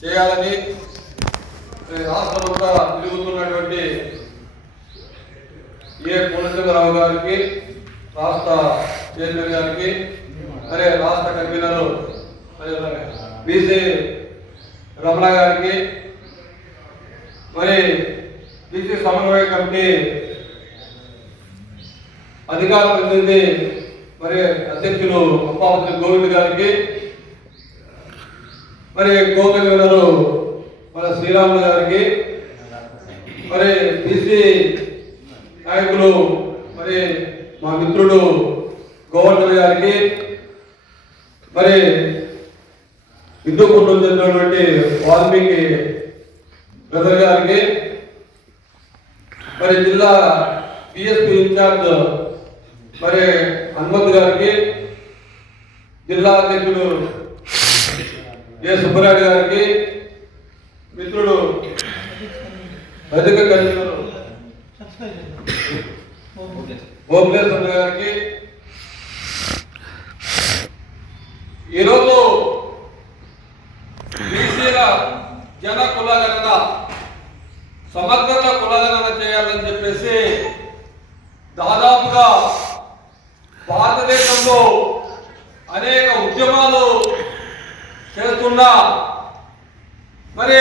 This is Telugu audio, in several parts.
చేయాలని ఈ రాష్ట్రంలో తిరుగుతున్నటువంటి ఏ పూర్ణచంద్రరావు గారికి రాష్ట్ర చైర్మన్ గారికి మరి రాష్ట్ర కన్వీనరు బీసీ రమణ గారికి మరి బీసీ సమన్వయ కమిటీ అధికార ప్రతినిధి మరి అధ్యక్షులు అప్పావతి గోవింద్ గారికి మరి గోవింద్ గారు మన శ్రీరాములు గారికి మరి బీసీ నాయకులు మరి మా మిత్రుడు గోవర్ధన్ గారికి మరి హిందూపురం చెందినటువంటి వాల్మీకి బ్రదర్ గారికి మరి జిల్లా పిఎస్పి ఇన్ఛార్జ్ మరి హనుమంత్ గారికి జిల్లా అధ్యక్షుడు ఏ సుబ్బరాజు గారికి మిత్రుడు అధిక కన్వీనర్ ఓబ్లేశ్వర గారికి. ఈరోజు బీసీల జన కులగణన సమగ్రత కులగణన చేయాలని చెప్పేసి దాదాపుగా భారతదేశంలో అనేక ఉద్యమాలు చేస్తున్నా. మరి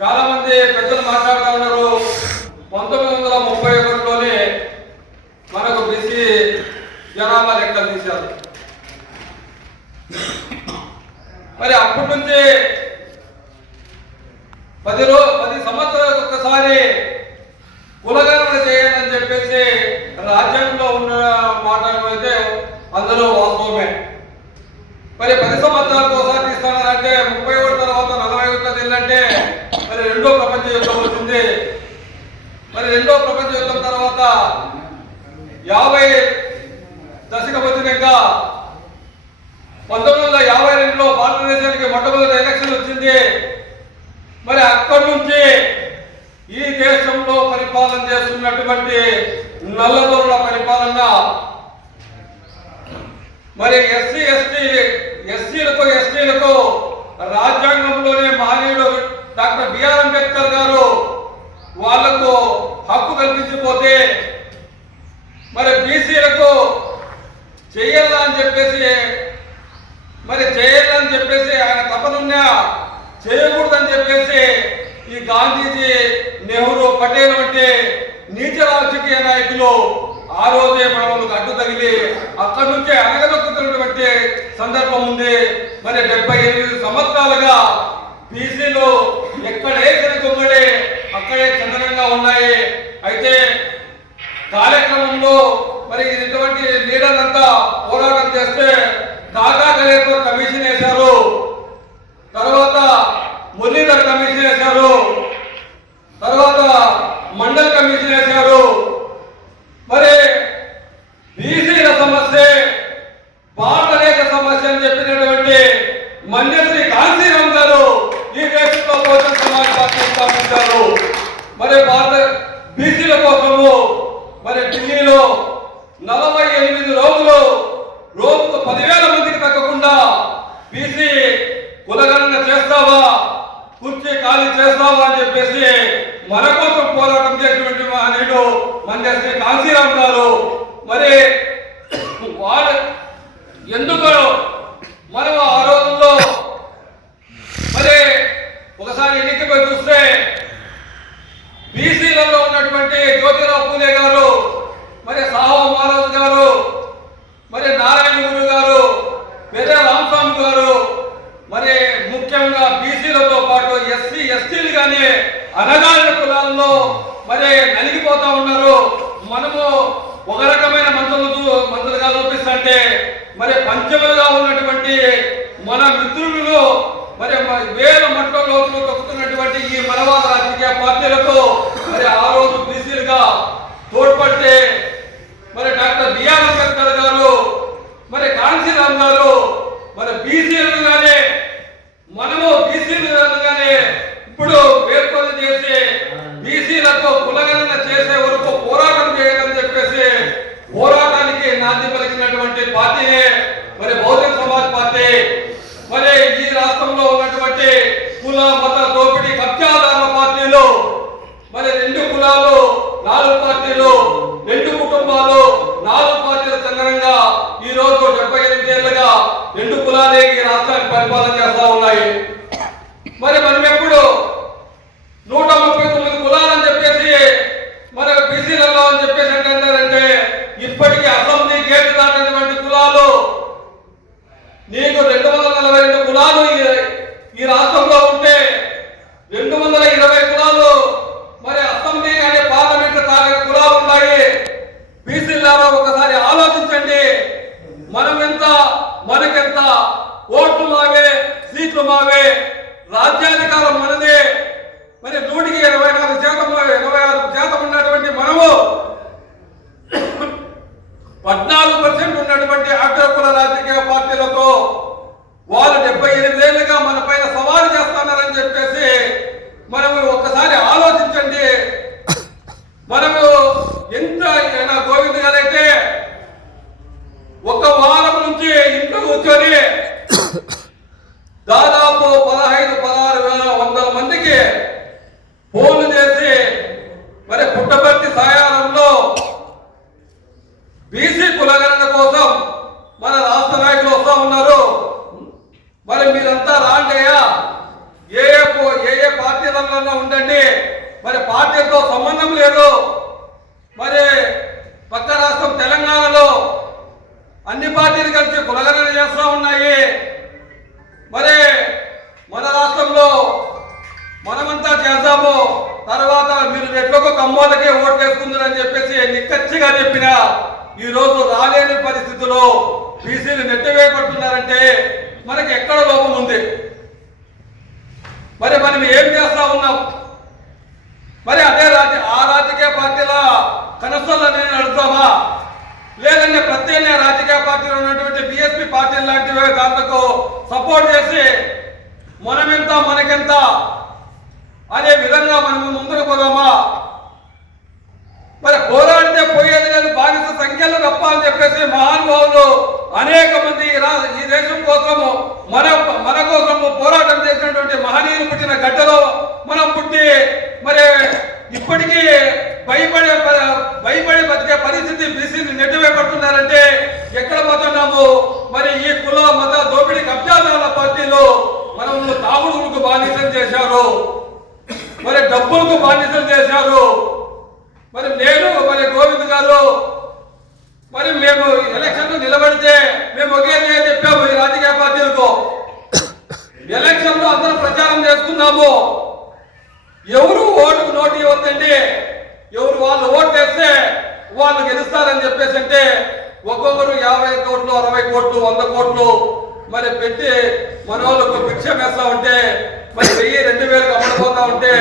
చాలా మంది పెద్దలు మాట్లాడుతూ ఉన్నారు. పంతొమ్మిది వందల ముప్పై ఒకటిలోనే మనకు బీసీ జనాభా లెక్కలు తీశారు. మరి అప్పటి నుంచి పది రో పది సంవత్సరాలకు ఒక్కసారి కులగణన చేయాలని చెప్పేసి రాజ్యాంగంలో ఉన్న మాట అయితే అందులో వాస్తవమే మరి పది సంవత్సరాలకు ఒకసారి తీస్తానంటే ముప్పై ఒకటి తర్వాత నలభై ఒకటి ఏంటంటే మరి రెండో ప్రపంచ యుద్ధం వచ్చింది మరి రెండో ప్రపంచ యుద్ధం తర్వాత యాభై దశకం వచ్చినాక పంతొమ్మిది వందల యాభై రెండులో భారతదేశానికి మొట్టమొదటి ఎలక్షన్ వచ్చింది. మరి అక్కడి నుంచి ఈ దేశంలో పరిపాలన చేస్తున్నటువంటి నల్లదొరల పరిపాలన మరి ఎస్సీ ఎస్టీ ఎస్సీలకు ఎస్టీలకు రాజ్యాంగంలోనే మహనీయుడు డాక్టర్ బిఆర్ అంబేద్కర్ గారు వాళ్ళకు హక్కు కల్పించిపోతే మరి బీసీలకు చెయ్యాలా అని చెప్పేసి మరి చేయాలని చెప్పేసి ఆయన తపనున్నా చేయకూడదని చెప్పేసి ఈ గాంధీజీ నెహ్రూ పటేల్ వంటి నీచ రాజకీయ నాయకులు ఆ రోజే మనకు అడ్డు తగిలి అక్కడి నుంచే అనగదొక్కుతున్నటువంటి సందర్భం ఉంది. మరి డెబ్బై ఎనిమిది సంవత్సరాలుగా బీసీలు ఎక్కడే తిరుగుమ్మడే అక్కడే చందనంగా ఉన్నాయి. అయితే కార్యక్రమంలో మరి ఇటువంటి లీడర్లంతా పోరాటం చేస్తే కాకా కలెక్టర్ కమిషన్ వేశారు. తర్వాత మురళీధర్ కమిషన్ వేశారు. తర్వాత మండల్ కమిషన్ వేశారు. మరి బీసీల సమస్య భారతదేశ సమస్య అని చెప్పినటువంటి మన్యశ్రీ కాంశీరామ్ గారు ఈ దేశంలో బహుజన సమాజ్ పార్టీ స్థాపించారు మరి భారత బీసీల కోసము మరి ఢిల్లీలో నలభై ఎనిమిది రోజులు రోజుకు పదివేల మందికి తగ్గకుండా బీసీ కులగణన చేస్తావా కుర్చీ ఖాళీ చేస్తావా అని చెప్పేసి మన కోసం పోరాటం చేసినటువంటి మహనీయుడు మన శ్రీ కాంశీరామ్ గారు. మరి వాడు ఎందుకు మనం ఆ రోజుల్లో మరి ఒకసారి ఎన్నికపై చూస్తే బీసీలలో ఉన్నటువంటి జ్యోతిరావు పూలే గారు మరి సాహో మహారాజు గారు మరి నారాయణ గురు గారు పెద్ద రామస్వామి గారు మరి ముఖ్యంగా బీసీలతో పాటు ఎస్సీ ఎస్టీలు కానీ అనగారిన కులాల్లో మరి నలిగిపోతా ఉన్నారు మనము ఒక రకమైన మంత్రులు చూస్తుంటే మరి పంచములుగా ఉన్నటువంటి మన మిత్రులు మరి వేల మట్ల లోతులు తొక్కుతున్నటువంటి ఈ మనవాద రాజకీయ పార్టీలకు మరి ఆ రోజు బీసీలుగా తోడ్పడితే మరి డాక్టర్ బిఆర్ అంబేద్కర్ గారు మరి కాంచీరామ్ గారు మరి బీసీలు మనము బీసీలుగానే ఇప్పుడు పేర్కొన చేసి బీసీలకు కులగణన చేసే వరకు పోరాటం చేయాలని చెప్పేసి పోరాటానికి నాంది పలికినటువంటి పార్టీనే మరి బహుజన సమాజ్ పరిపాలన చేస్తా ఉన్నాయి మరి మనం ఎప్పుడు నూట ముప్పై తొమ్మిది కులాలని చెప్పేసి మన బీసీలలో అని చెప్పేసి ఏంటంటారంటే ఇప్పటికీ అసెంబ్లీ గేట్ దాటినటువంటి కులాలు నీకు రెండు వందల నలభై రెండు కులాలు ఈ- ఈ రాష్ట్రంలో ఉంటే రెండు వందల ఇరవై కులాలు మరి అసెంబ్లీ కానీ పార్లమెంట్ తాగిన కులాలు ఉన్నాయి బీసీలారా ఒకసారి ఆలోచించండి. మనం ఎంత మనకెంత ఓట్లు మావే సీట్లు మావే రాజ్యాధికారం మనదే. మరి నూటికి ఇరవై నాలుగు శాతం ఇరవై ఆరు శాతం ఉన్నటువంటి మనము పద్నాలుగు పర్సెంట్ ఉన్నటువంటి అగ్రకుల రాజకీయ పార్టీలతో వాళ్ళు డెబ్బై ఎనిమిదేళ్ళుగా మన పైన సవాలు చేస్తున్నారని చెప్పేసి మనము ఒక్కసారి ఆలోచించండి మనము ఎంత అయినా గోవింద్ గారైతే ఒక వారం నుంచి ఇంట్లో కూర్చొని దాదాపు పదహైదు పదహారు వేల వందల మందికి ఫోన్లు చేసి మరి పుట్టపర్తి సాయాలంలో బీసీ కులగణన కోసం మన రాష్ట్ర నాయకులు వస్తా ఉన్నారు మరి మీరంతా రాండయ్యా ఏ ఏ పో- ఏ ఏ పార్టీలలో మరి పార్టీలతో సంబంధం లేదు. మరి పక్క రాష్ట్రం తెలంగాణలో అన్ని పార్టీలు కలిసి కులగణన చేస్తూ ఉన్నాయి. మరి మన రాష్ట్రంలో మనమంతా చేద్దాము. తర్వాత మీరు రెట్లకు కమ్మోలకే ఓటు వేసుకుందని చెప్పేసి నిక్కచ్చిగా చెప్పిన ఈ రోజు రాలేని పరిస్థితిలో బీసీలు నెట్టివేయబడుతున్నారంటే మనకి ఎక్కడ లోపం ఉంది? మరి మనం ఏం చేస్తా ఉన్నాం? మరి అదే రాజ ఆ రాజకీయ పార్టీల నేను నడుస్తామా? లేదంటే ప్రత్యేక రాజకీయ పార్టీలు ఉన్నటువంటి బిఎస్పీ పార్టీలు లాంటి దాంట్లకు సపోర్ట్ చేసి మనమెంత మనకెంత అనే విధంగా మనం ముందుకు పోదామా? మరి పోరాడితే పోయేది లేదు బానిస సంఖ్యలు తప్ప అని చెప్పేసి మహానుభావులు అనేక మంది ఈ ఈ దేశం కోసము మన మన కోసము పోరాటం చేసినటువంటి మహనీయులు పుట్టిన గడ్డలో మనం పుట్టి మరి ఇప్పటికీ భయపడే ప- భయపడి బతికే పరిస్థితి బీసీని నెట్టివేయబడుతున్నారంటే ఎక్కడ పోతున్నాము మరి ఈ కుల మత దోపిడీ కబ్జాదారుల పార్టీలు మనం తాగుడుకు బానిసం చేశారు మరి డబ్బులకు బాధ్యతలు చేశారు? మరి నేను మరి గోవింద్ గారు మరి మేము ఎలక్షన్ నిలబడితే మేము ఒకే చెప్పాము ఈ రాజకీయ పార్టీలతో. ఎలక్షన్లో అందరం ప్రచారం చేసుకున్నాము. ఎవరు ఓటుకు నోటు ఇవ్వద్దండి? ఎవరు వాళ్ళు ఓటు వేస్తే వాళ్ళు గెలుస్తారని చెప్పేసి అంటే ఒక్కొక్కరు యాభై కోట్లు అరవై కోట్లు వంద కోట్లు మరి పెట్టి మన వాళ్ళకు భిక్ష వేస్తా ఉంటే మరి వెయ్యి రెండు వేలు అమ్మడిపోతా ఉంటే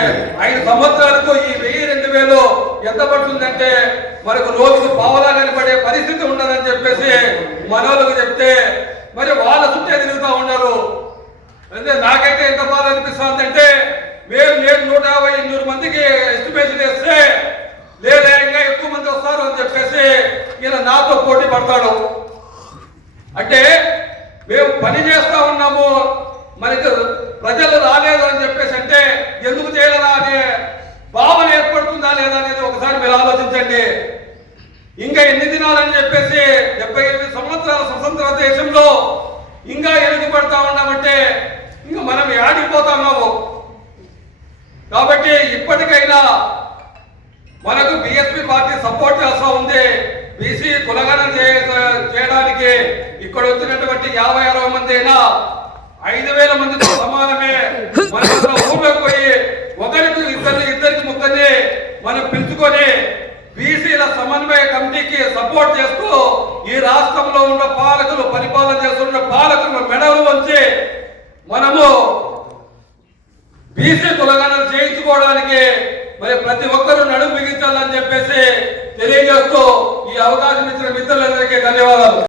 ఐదు సంవత్సరాలకు ఈ వెయ్యి రెండు వేలు ఎంత పడుతుందంటే మనకు రోజుకు పావలా కనపడే పరిస్థితి ఉండదని చెప్పేసి మనోళ్ళకు చెప్తే మరి వాళ్ళ చుట్టే తిరుగుతూ ఉన్నారు. అంటే నాకైతే ఎంత బాధ అనిపిస్తుంది అంటే మేము నేను నూట యాభై ఎన్నూరు మందికి ఎస్టిమేషన్ వేస్తే లేదా ఇంకా ఎక్కువ మంది వస్తారు అని చెప్పేసి ఈయన నాతో పోటీ పడతాడు. అంటే మేము పని చేస్తా ఉన్నాము. మనకి ప్రజలు రాలేదు అని చెప్పేసి అంటే ఎందుకు చేయలేదా అనే భావన ఏర్పడుతుందా లేదా అనేది ఒకసారి మీరు ఆలోచించండి ఇంకా ఎన్ని దినాలని చెప్పేసి డెబ్బై ఎనిమిది సంవత్సరాల స్వతంత్ర దేశంలో ఇంకా ఎలుగు పడతా ఉన్నామంటే ఇంకా మనం ఆడిపోతున్నాము కాబట్టి ఇప్పటికైనా మనకు బిఎస్పీ పార్టీ సపోర్ట్ చేస్తా ఉంది. బీసీ కులగణన చేయడానికి ఇక్కడ వచ్చినటువంటి యాభై అరవై మంది అయినా ఐదు వేల మందితో సమానమే. మన ఊళ్ళోకి పోయి ఒకరికి ఇద్దరిని ఇద్దరికి ముగ్గురిని మనం పిలుచుకొని సపోర్ట్ చేస్తూ ఈ రాష్ట్రంలో ఉన్న పాలకులు పరిపాలన చేస్తున్న పాలకులను మెడలు వంచి మనము బీసీ కులగణన చేయించుకోవడానికి మరి ప్రతి ఒక్కరూ నడుము బిగించాలని చెప్పేసి తెలియజేస్తూ ఈ అవకాశం ఇచ్చిన మిత్రులందరికీ ధన్యవాదాలు.